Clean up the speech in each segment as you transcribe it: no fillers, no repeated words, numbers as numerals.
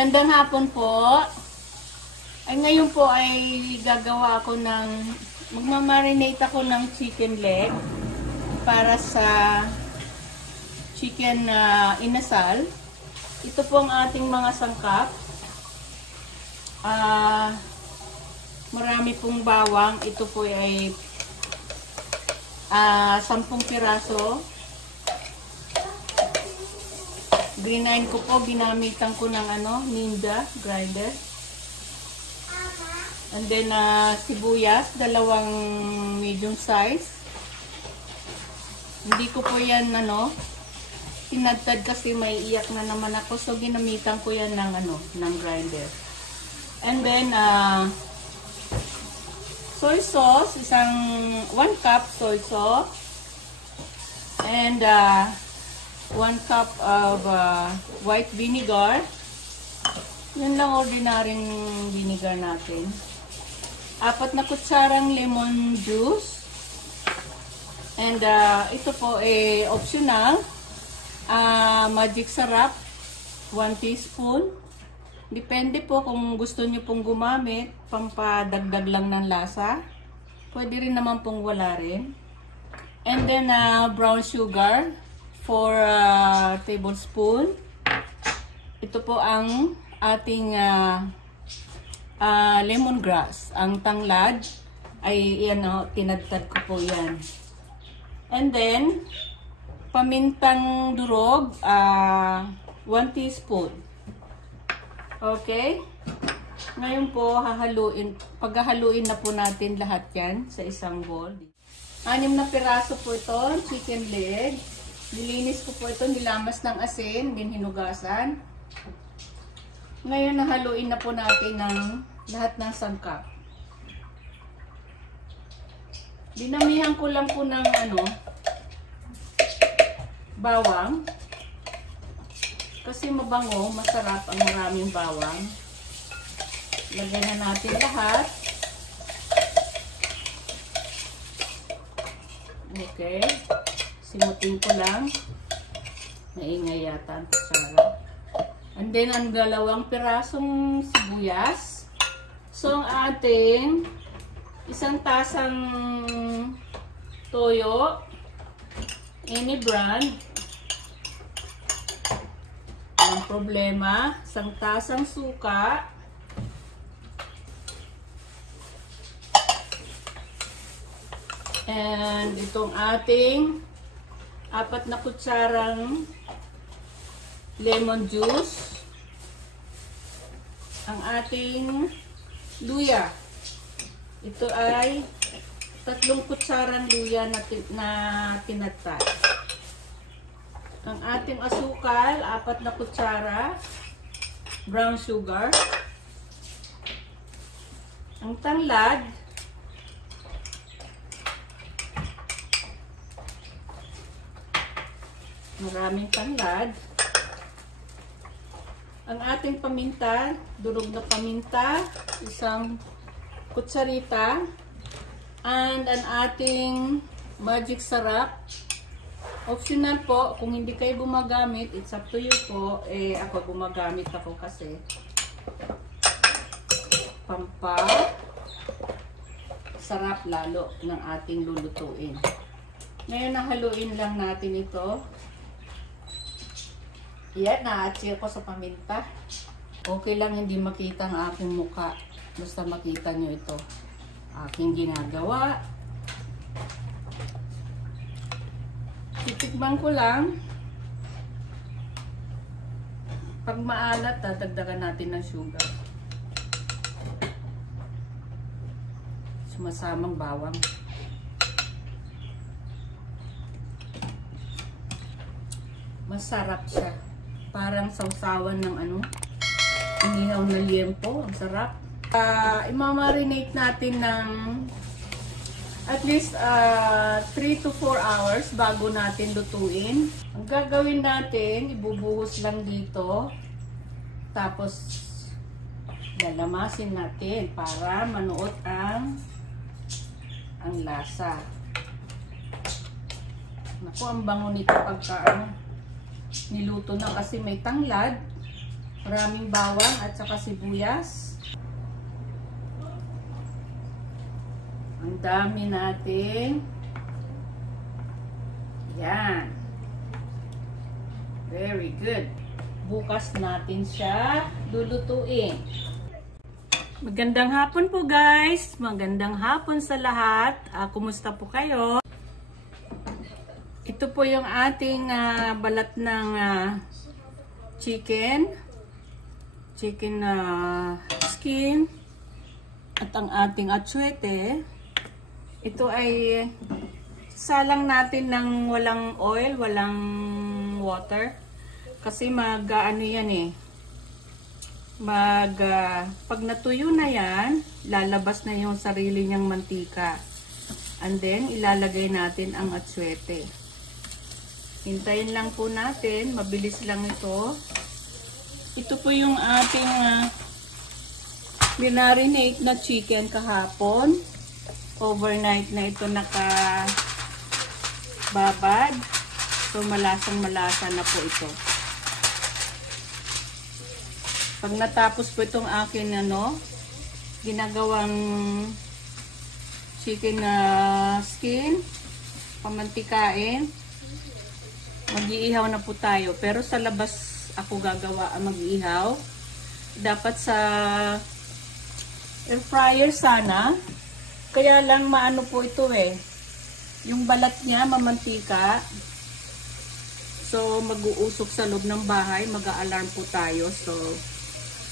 Magandang hapon po. Ay ngayon po ay gagawa ako ng magmamarinate ako ng chicken leg para sa chicken inasal. Ito po ang ating mga sangkap. Marami pong bawang. Ito po ay 10 piraso. Grinain ko po, ginamitan ko ng Ninja grinder. And then sibuyas, 2 medium size. Hindi ko po yan tinadtad kasi may iyak na naman ako, so ginamitan ko yan ng grinder. And then soy sauce, 1 cup soy sauce. And 1 cup of white vinegar. Yun lang, ordinaryong vinegar natin. 4 na kutsarang lemon juice. And ito po ay optional. Magic sarap, 1 teaspoon. Depende po kung gusto nyo pong gumamit, pampadagdag lang ng lasa. Pwede rin naman pong wala rin. And then brown sugar, 4 tablespoon. Ito po ang ating lemongrass. Ang tanglad ay tinadtad ko po yan. And then pamintang durog, 1 teaspoon. Okay? Ngayon po paghahaluin na po natin lahat yan sa isang bowl. 6 na piraso po ito, chicken leg. Nilinis ko po ito, nilamas ng asin, din hinugasan. Ngayon nahaluin na po natin ng lahat ng sangkap. Dinamihan ko lang po ng bawang. Kasi mabango, masarap ang maraming bawang. Lagyan na natin lahat. Okay. Simutin ko lang. Maingay yata ang kutsara. And then, ang 2 pirasong sibuyas. So, ang ating 1 tasang toyo. Any brand. Ang problema, 1 tasang suka. And itong ating 4 na kutsarang lemon juice. Ang ating luya. Ito ay 3 kutsarang luya na tinadtad. Ang ating asukal, 4 na kutsara. Brown sugar. Ang tanglad, maraming tanglad. Ang ating paminta, durog na paminta, 1 kutsarita. And ang ating magic sarap. Optional po, kung hindi kayo gumagamit, it's up to you po. Ako gumagamit ako kasi sarap lalo ng ating lulutuin. Ngayon nahaluin lang natin ito. Yan, na-achieve ko sa paminta. Okay lang hindi makita ang aking muka. Basta makita nyo ito. Aking ginagawa. Titikman ko lang. Pag maalat, dadagdagan natin ng sugar. Sumasamang bawang. Masarap siya. Parang sausawan ng inihaw na liempo. Ang sarap. Imamarinate natin ng at least 3 to 4 hours bago natin lutuin. Ang gagawin natin, ibubuhos lang dito. Tapos lalamasin natin para manuot ang lasa. Naku, ang bango nito pagka niluto na kasi may tanglad. Maraming bawang at saka sibuyas. Ang dami natin. Yan. Very good. Bukas natin siya lulutuin. Magandang hapon po guys. Magandang hapon sa lahat. Kumusta po kayo? Ito po yung ating balat ng chicken skin at ang ating atsuete. Ito ay salang natin ng walang oil, walang water kasi mag-ano yan pag natuyo na yan, lalabas na yung sarili niyang mantika, and then ilalagay natin ang atsuete. Hintayin lang po natin, mabilis lang ito. Ito po yung ating marinate na chicken kahapon. Overnight na ito nakababad. So malasang-malasa na po ito. Pag natapos po itong akin ginagawang chicken skin, pamantikain, mag-iihaw na po tayo. Pero sa labas ako gagawa ang mag-ihaw. Dapat sa air fryer sana. Kaya lang maano po ito yung balat niya mamantika. So mag-uusok sa loob ng bahay, mag-a-alarm po tayo. So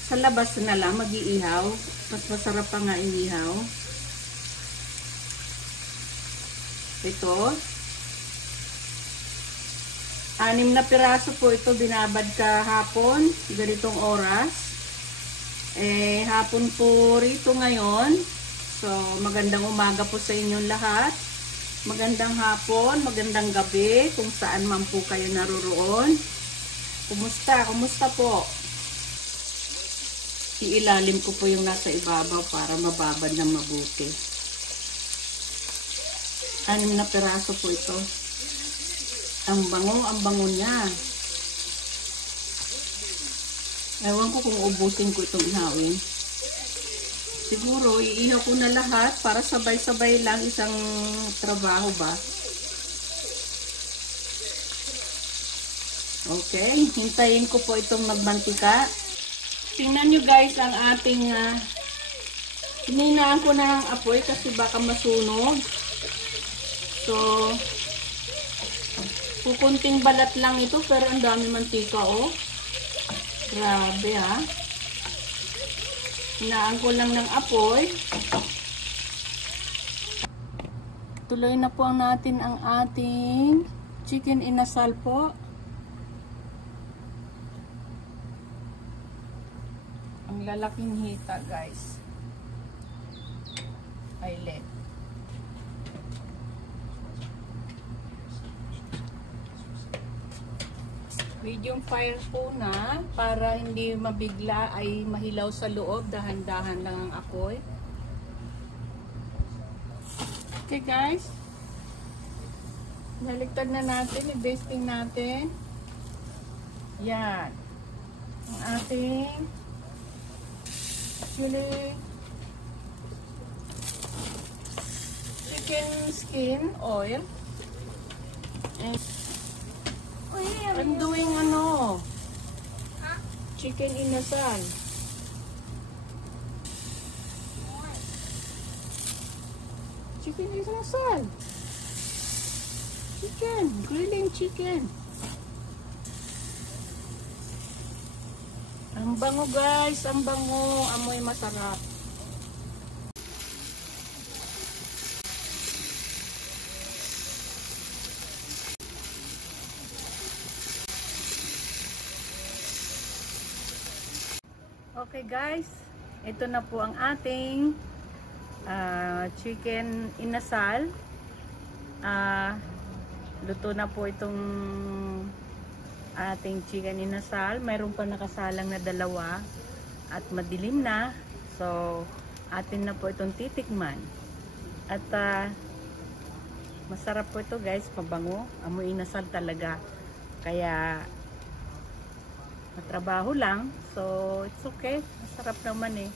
sa labas na lang mag-iihaw. Mas masarap pa nga inihaw. Ito. 6 na piraso po ito binabad kahapon, ganitong oras. Hapon po rito ngayon. So, magandang umaga po sa inyong lahat. Magandang hapon, magandang gabi, kung saan man po kayo naroroon. Kumusta? Kumusta po? Iilalim ko po yung nasa ibabaw para mababad ng mabuti. 6 na piraso po ito. Ang bango niya. Ewan ko kung ubusin ko itong ihawin. Siguro, iihaw ko na lahat para sabay-sabay lang isang trabaho ba. Okay, hintayin ko po itong magmantika. Tingnan nyo guys ang ating, hininaan ko na ng apoy kasi baka masunog. So, kukunting balat lang ito pero ang dami mantika Grabe Hinaan ko lang ng apoy. Tuloy na po natin ang ating chicken inasal po. Ang lalaking hita guys. Eyelet. Medium fire po na para hindi mabigla ay mahilaw sa loob. Dahan-dahan lang ang apoy. Okay guys. Naligtad na natin. I-basting natin. Yan. Ang ating chili chicken skin oil. And I'm doing chicken inasal. Chicken inasal. Chicken, grilling chicken. Ang bango guys, ang bango, amoy masarap. Okay guys, ito na po ang ating chicken inasal. Luto na po itong ating chicken inasal. Mayroon pa nakasalang na 2 at madilim na. So, atin na po itong titikman. At masarap po ito guys, mabango. Amoy inasal talaga. Kaya Trabaho lang. So, it's okay. Masarap naman eh.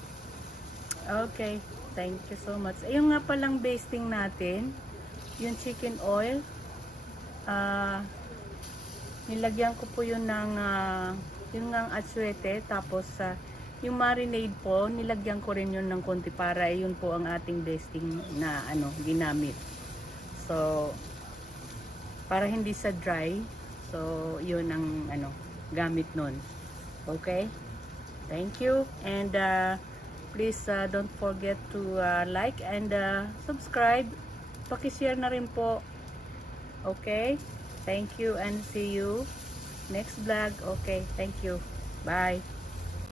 Okay. Thank you so much. Ayun nga palang basting natin. Yung chicken oil. Nilagyan ko po yun ng yung ng atsuete. Tapos, yung marinade po, nilagyan ko rin yun ng konti para yun po ang ating basting na ginamit. So, para hindi sa dry. So, yun ang gamit nun. Okay? Thank you. And please don't forget to like and subscribe. Paki-share na rin po. Okay? Thank you and see you next vlog. Okay, thank you. Bye.